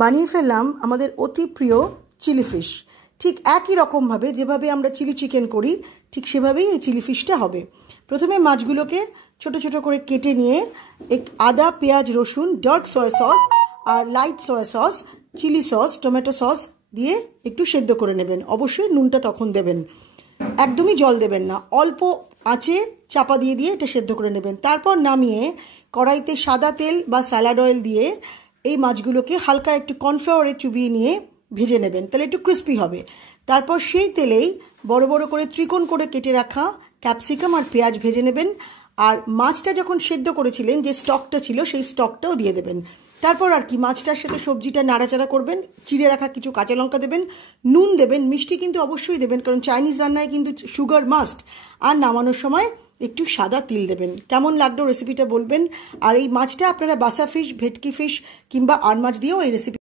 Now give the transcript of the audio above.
বানিয়ে ফেললাম আমাদের অতি প্রিয় চিলি ফিশ। ঠিক একই রকমভাবে যেভাবে আমরা চিলি চিকেন করি ঠিক সেভাবেই এই চিলি ফিশটা হবে। প্রথমে মাছগুলোকে ছোট ছোট করে কেটে নিয়ে আদা, পেঁয়াজ, রসুন, ডার্ক সয়া সস আর light soya sauce, chilli sauce, tomato sauce দিয়ে একটু সেদ্ধ করে নেবেন। অবশ্যই নুনটা তখন দেবেন, একদমই জল দেবেন না, অল্প আঁচে চাপা দিয়ে দিয়ে এটা সেদ্ধ করে নেবেন। তারপর নামিয়ে কড়াইতে সাদা তেল বা স্যালাড অয়েল দিয়ে এই মাছগুলোকে হালকা একটু কর্নফ্লাওয়ারে চুবিয়ে নিয়ে ভেজে নেবেন, তাহলে একটু ক্রিস্পি হবে। তারপর সেই তেলেই বড় বড় করে ত্রিকোণ করে কেটে রাখা ক্যাপসিকাম আর পেঁয়াজ ভেজে নেবেন। আর মাছটা যখন সেদ্ধ করেছিলেন যে স্টকটা ছিল সেই স্টকটাও দিয়ে দেবেন। তারপর আর কি মাছটার সাথে সবজিটা নাড়াচাড়া করবেন, চিড়ে রাখা কিছু কাঁচা লঙ্কা দেবেন, নুন দেবেন, মিষ্টি কিন্তু অবশ্যই দেবেন কারণ চাইনিজ রান্নায় কিন্তু সুগার মাস্ট। আর নামানোর সময় একটু সাদা তিল দেবেন। কেমন লাগলো রেসিপিটা বলবেন। আর এই মাছটা আপনারা বাসা ফিশ, ভেটকি ফিশ কিংবা আর মাছ দিয়েও এই রেসিপি